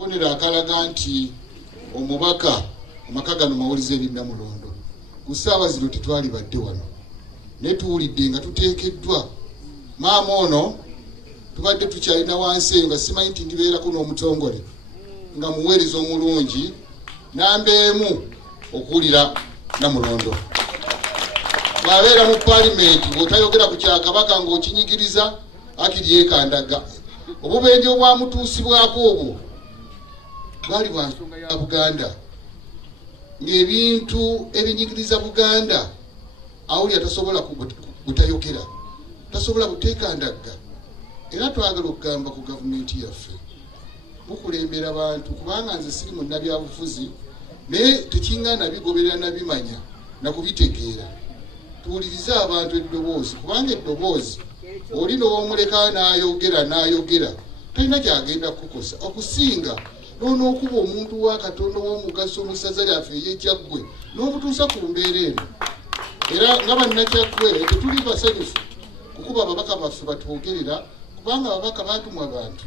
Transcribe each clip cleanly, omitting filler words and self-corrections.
Bonera akalaga nti omubaka amaka gano mawulize ebinna mulondo ku ssaawa zino tetwali badde wano ne tuwulidde nga tuteekeddwa maama ono tubadde tukyalina wansi eyo nga simanyi nti ndibeerako n'omutongole nga muweereza omulungi nambeemu okuwulira namulondo bw'abeera mu Paalamenti bw'otayogera ku kyakabaka ng'okinyigiriza akiri yeekandaga obubenje obwamutuusibwako obwo bwali bwa nsonga ya Buganda ng'ebintu ebinyigiriza Buganda awulira tasobola kutayogera tasobola kuteekandaga era twagala okugamba ku gavumenti yaffe mukulembera abantu kubanga nze siri munnabyabufuzi naye tekingana bigoberera nabimanya nakubitegeera tuwulirize abantu eddoboozi kubanga eddoboozi oli n'omuleka n'ayogera talina kyagenda kukosa okusinga n'okuba omuntu wa Katonda w'omugaso mu ssaza lyaffe ey'ekyaggwe n'omutuusa ku mbeera eno era nga bannakyaggwe tetuli basanyufu kukuba ababaka baffe batwogerera kubanga ababaka baatumwa abantu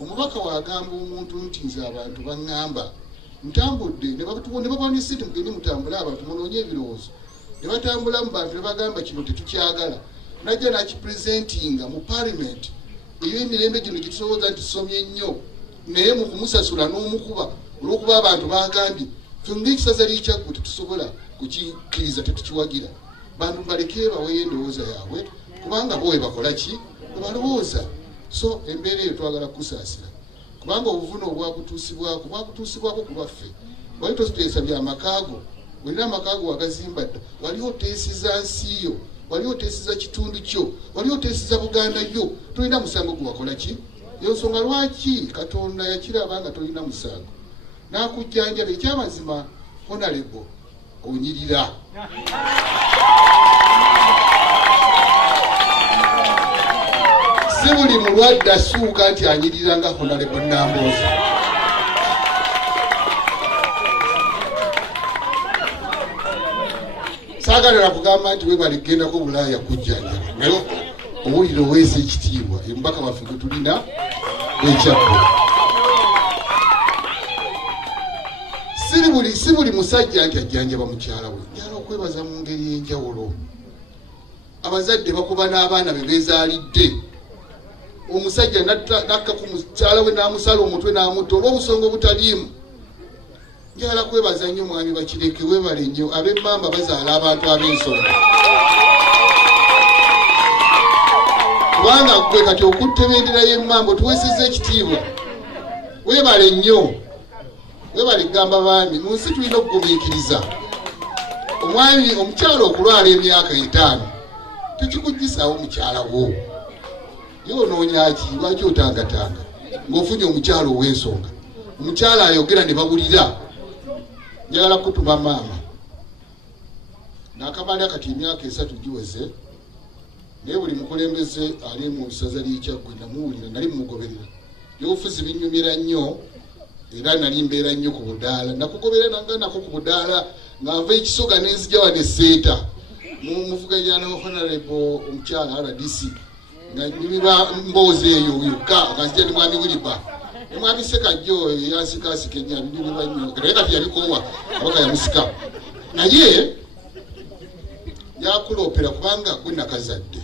omubaka wagamba omuntu nti nze abantu baŋŋamba ntambudde ne babona esente mugende mutambule abantu munoonye ebirowoozo ne batambula mu bantu ne bagamba kino tetukyagala najja nakipresentinga mu Paalamenti eyo emirembe gino gitusobooza nti tusomye nnyo naye mu kumusasula n'omukuba olw'okuba abantu bagambye ffe ng'ekisaza ly'ekyaggwe tetusobola kukikkiriza tetukiwagira bantu baleke baweeyo endowooza yaabwe kubanga bo bakola ki balowooza so embeera eyo twagala kusaasira kubanga obuvune bwakutuusibwako ku baffe wali tositeesa byamakaago wenna amakaago wagazimba dda wali oteesiza nsi yo wali oteesiza kitundu kyo wali oteesiza Buganda yo tolina musango gwewakola ki yo nsonga lwaki Katonda yakiraba nga tolina musango n'akujjanjaba ekyamazima Honorable onyirira si buli mulwadde asuuka nti anyirira nga Honorable Nambooza saagalala kugamba nti webali kugendako Bulaaya kujjanjaba naye owulire oweesa ekitiibwa emubaka waffe gwe tulina ekyabbo si buli musajja nti ajjanjaba mukyala we njala okwebaza mu ngeri y'enjawulo abazadde bakuba n'abaana be beezaalidde omusajja nakka ku mukyala we n'amusala omutwe n'amutta olw'obusonga obutaliimu njala kwebaza nnyo mwami bakireke webale nnyo ab'emmamba bazaala abantu ab'ensonga kubanga gwe kati okutta bendera y'emmamba tuweesezza ekitiibwa webale nnyo webale gamba baami mu nsi tulina okugumiikiriza omwami omukyala okulwala emyaka 5 tekikuggisaawo mukyala wo yonoonyaki lwaki otangatanga ng'ofunye omukyala ow'ensonga omukyala ayogera ne bawulira njagala kutuma maama n'akamala kati emyaka 3 giweze naye buli mukulembeze ali mu ssaza ly'ekyaggwe namuwulira nali mumugoberera byobufuzi binnyumira nnyo era nali mbeera nnyo ku budaala nakugoberera nako ku budaala nga nva ekisoga n'enzija wa ne seeta muvuganya Honorable omukyala RDC nga nyumiba mboozi eyo yokka nga nzija ne mwami Wiliba ne mwami Ssekajjo yansikasika ennyo abinyumiba nnyo naye kati yalikowa abaka yamusika naye yakuloopera kubanga gwe nakazadde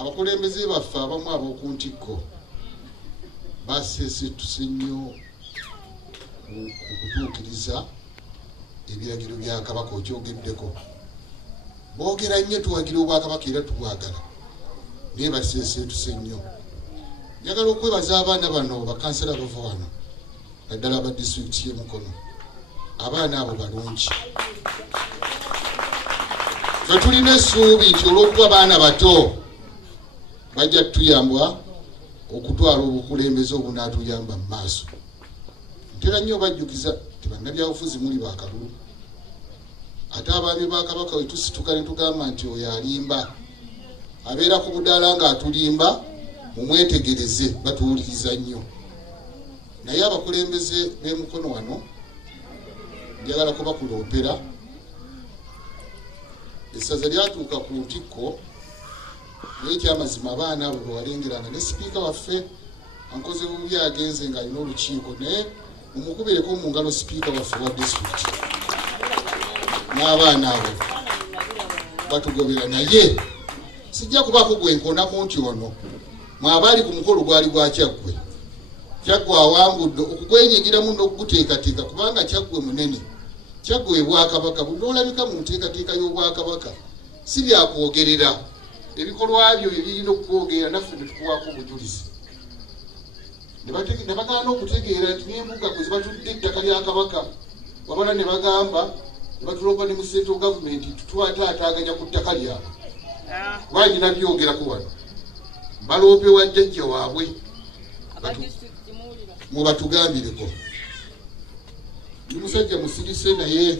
abakulembeze baffe abamu ab'oku ntikko baseesetuse nnyo okutuukiriza ebiragiro bya Kabaka okyogeddeko boogera nnyo tuwagira obwakabaka era tubwagala naye baseesetuse nnyo njagala okwebaza abaana bano bakansala bava wano naddala aba disitulikiti y'e Mukono abaana abo balungi fe tulina essuubi nti olw'okuba baana bato bajja tutuyambwa okutwala obukulembeze obunaatuyamba mu maaso ntera nnyo bajjukiza nti bannabyabufuzi muli bakalulu ate abaami ba Kabaka we tusituka ne tugamba nti oyo alimba abeera ku budaala ng'atulimba mumwetegereze batuwuliriza nnyo naye abakulembeze b'e Mukono wano njagala kubakuloopera essaza lyatuuka ku ntikko naye ekyamazima abaana abo bewalengeranga ne sipiika waffe ankoze bubi agenze nga alina olukiiko naye mumukubireko mu ngalo sipiika waffe wa disitulikiti n'abaana abo batugobera naye sijja kubaako gwenkoonako nti ono mwabaali ku mukolo gwali gwa Kyaggwe awangudde okugwenyigiramu n'okuguteekateeka kubanga Kyaggwe munene. Kyaggwe Bwakabaka bunolabika mu nteekateeka y'Obwakabaka si byakwogerera ebikolwa byo ebirina okwogerera naffe netukuwaako obujulizi ne bagaana okutegeera nti n'embuga kwe zibatudde ettaka lya Kabaka wabala ne bagamba ne batulomba ne mu central government tutwataataganya ku ttaka lyabwe kuba nyina byogerako wano baloope wa jjajja waabwe mubatugambireko ndi musajja musirise naye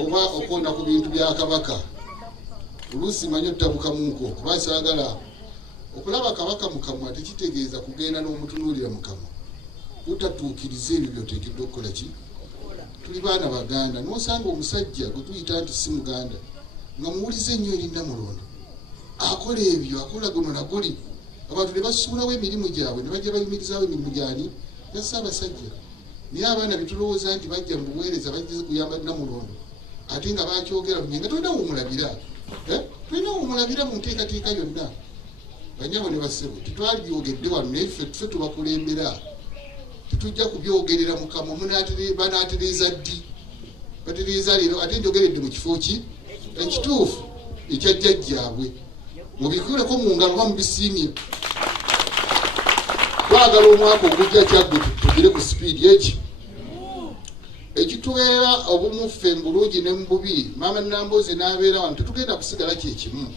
oba okonda ku bintu bya Kabaka oluusi manyi ottabukamuko kuba saagala okulaba Kabaka mukamwa tekitegeeza kugenda n'omutunuulira mukamwa utatuukiriza ebyo byoteekeddwa okukola ki. Tuli baana Baganda n'osanga omusajja gwe tuyita nti si Muganda nga muwulize ennyo erinda mulondo akola ebyo akola guno naguli abantu ne basuulawo emirimu gyabwe ne bajja bayimirizaawo emirimu gyani ya Ssaabasajja naye abaana betulowooza nti bajja mu buweereza bajja kuyamba Namulondo ate nga bakyogera nga tolina womulabira mu nteekateeka yonna. Banyabo ne bassebo tetwali byogedde wano naye ffe tubakulembera tetujja kubyogerera mukamwa banaatereeza ddi batereeza leero ate njogeredde mu kifo ki ekituufu ekya jjajjaabwe mubikuleko mu ngalo bamubisiimye. Twagala omwaka ogujja Kyaggwe tugire ku sipiidi eki ekitubeera obumuffe mu bulungi ne mu bubi. Maama Namboze n'abeera wano tetugenda kusigala kyekimu.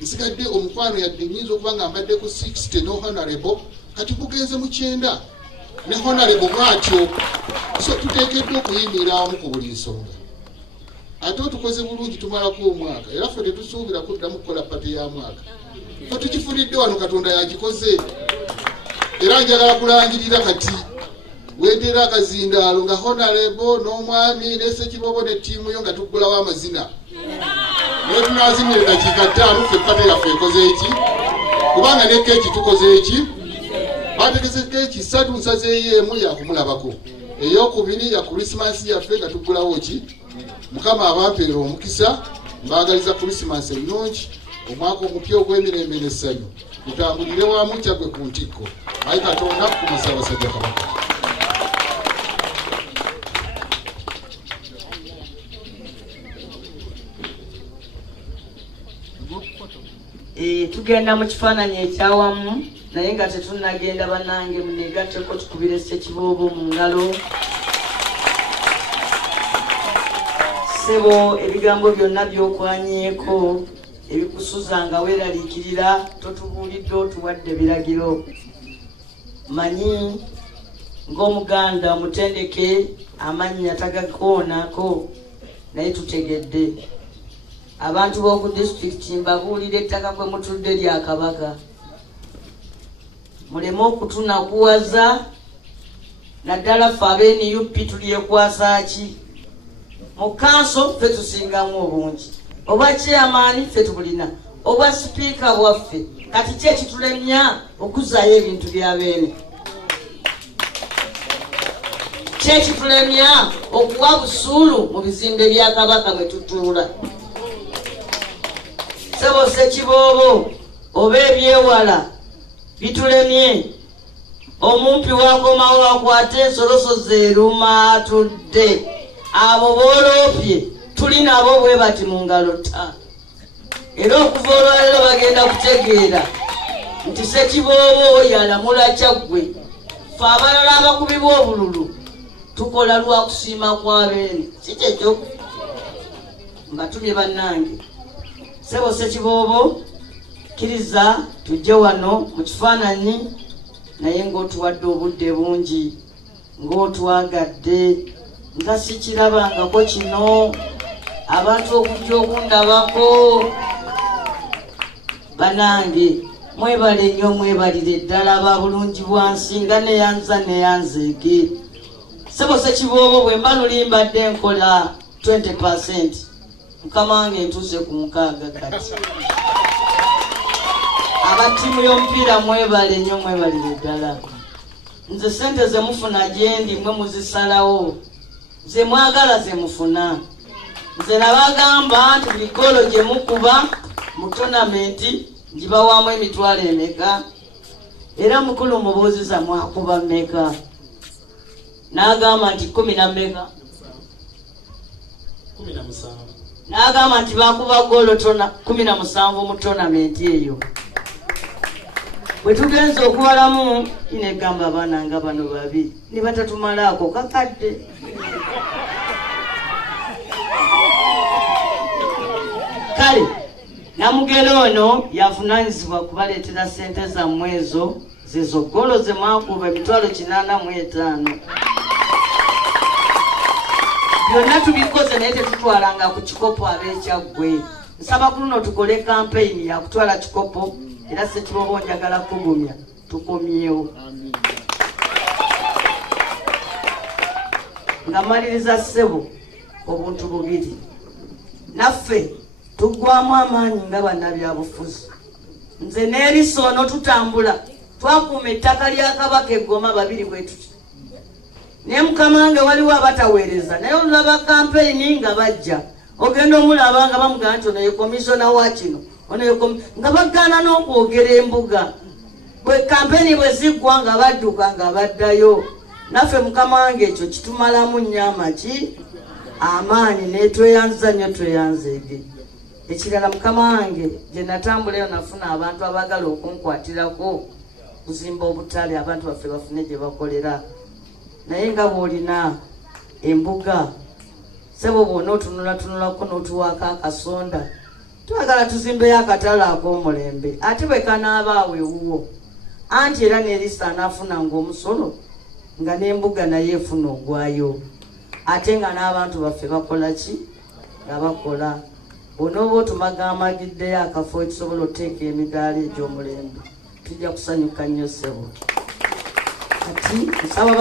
Nsigadde omukwano yadde nnyinza okuba nga mbadde ku 60 no honorable kati kugenze mu 9 ne honorable bwatyo so tuteekeddwa okuyimirira wamu ku buli nsonga. Ate tukoze bulungi tumalako omwaka era ffe tetusuubira kuddamu kukola pati ya mwaka fe tukifunidde wano Katonda yakikoze. Era njagala kulangirira kati wendera akazindaalo nga honorable n'omwami ne Ssekiboobo ne ttiimu yo nga tuggulawo amazina naye tunazimira dakiika 5 ffe pati yaffe ekoze eki kubanga ne keeki tukoze eki bategese keeki 3 nsazeeyo emu yakumulabako ey'okubiri ya Krismasi yaffe nga tuggulawo ki. Mukama abampeera omukisa mbaagaliza Krismasi ennungi omwaka omupya ogw'emirembe n'essanyu tutambulire wamu Kyaggwe ku ntikko. Ayi Katonda ku Ssaabasajja Kabaka. Tugenda mu kifaananyi ekyawamu naye nga tetunnagenda bannange muneegatteko tukubire Ssekiboobo mu ngalo. Sebo ebigambo byonna byokwanyeeko ebikusuza nga weeraliikirira totubuulidde otuwadde biragiro. Manyi ng'Omuganda omutendeke amannya tagakoonako naye tutegedde abantu b'oku disitulikiti mbabuulira ettaka kwe mutudde lya Kabaka muleme okutunakuwaza naddala ffe ab'NUP tulyekwasa ki mu kanso ffe tusingamu obungi oba chairman ffe tubulina oba sipiika bwaffe kati ki ekitulemya okuzaayo ebintu bya beene ki ekitulemya okuwa busuulu mu bizimbe bya Kabaka mwe tutuula. Ssebo Ssekiboobo oba ebyewala bitulemye omumpi wakomawo akwate ensoloso zeeruma atudde abo booloopye tuli nabo bwe bati mu ngalo ta. Era okuva olwaleero bagenda kutegeera nti Ssekiboobo yalamula Kyaggwe ffe abalala abakubibwa obululu tukola lwa kusiima kwa beene si kyekyo mbatumye bannange. Ssebo Ssekiboobo kkiriza tujje wano mu kifaananyi naye ng'otuwadde obudde bungi ng'otwagadde nga sikirabangako kino abantu okujja okundabako. Bannange mwebale nnyo mwebalire ddala aba bulungi bwansi nga neyanzeege. Ssebo Ssekiboobo bwe mba luli mbadde nkola 20%. Mukama wange ntuuse ku 6 kati abatimu y'omupiira mwebale nnyo mwebalire ddala. Nze sente ze mufuna gyendi mwe muzisalawo, ze mwagala ze mufuna. Nze nabagamba nti buli golo gye mukuba mu tonamenti gibawaamu emitwalo emeka, era mukulu mubuuziza mwakuba mmeka? N'agamba nti 10 na mmeka? 17. N'agamba nti bakuba golo 17 mu tonamenti eyo. Bwe tugenza okubalamu inegamba abaana nga bano babiri ne batatumalaako kakadde. Kale namugere ono yavunaanyizibwa kubaleetera sente zammwe ezo zezo golo ze mwakuba emitwalo 85. Byonna tubikoze naye tetutwalanga ku kikopo ab'ekyaggwe. Nsaba ku luno tukole kampeyini ya kutwala kikopo, era Ssekiboobo njagala kugumya tukomyewo. Nga maliriza ssebo obuntu bubiri. Naffe tuggwamu amaanyi nga bannabyabufuzi. Nze n'eriso ono tutambula twakuuma ettaka lya Kabaka Eggoma babiri bwe tuti. Ne mukama wange waliwo abataweereza naye olulaba kampeyini nga bajja. Ogenda omulaba nga bamugamba nti ono ye komisona wa kino, ono ye nga bagaana n'okwogera embuga. Bwe kampeyini bwe ziggwa nga badduka nga baddayo. Naffe mukama wange ekyo kitumalamu nnyo amaki amaanyi ne tweyanza nnyo tweyanzeege. Ekirala mukama wange gye natambulayo nafuna abantu abaagala okunkwatirako kuzimba obutale abantu baffe bafune gye bakolera. Naye nga bw'olina embuga sebo bw'ona otunulatunulako n'otuwaako akasonda, twagala tuzimbeyo akatale ak'omulembe ate bwe kanaabaawo ewuwo, anti era n'erisa anaafunanga omusolo nga n'embuga naye efuna ogwayo, ate nga n'abantu baffe bakola ki? Nga bakola. Onooba otumaga amagiddeyo akafo ekisobola oteeka emidaala egy'omulembe, tujja kusanyuka nnyo ssebo. Kati nsaba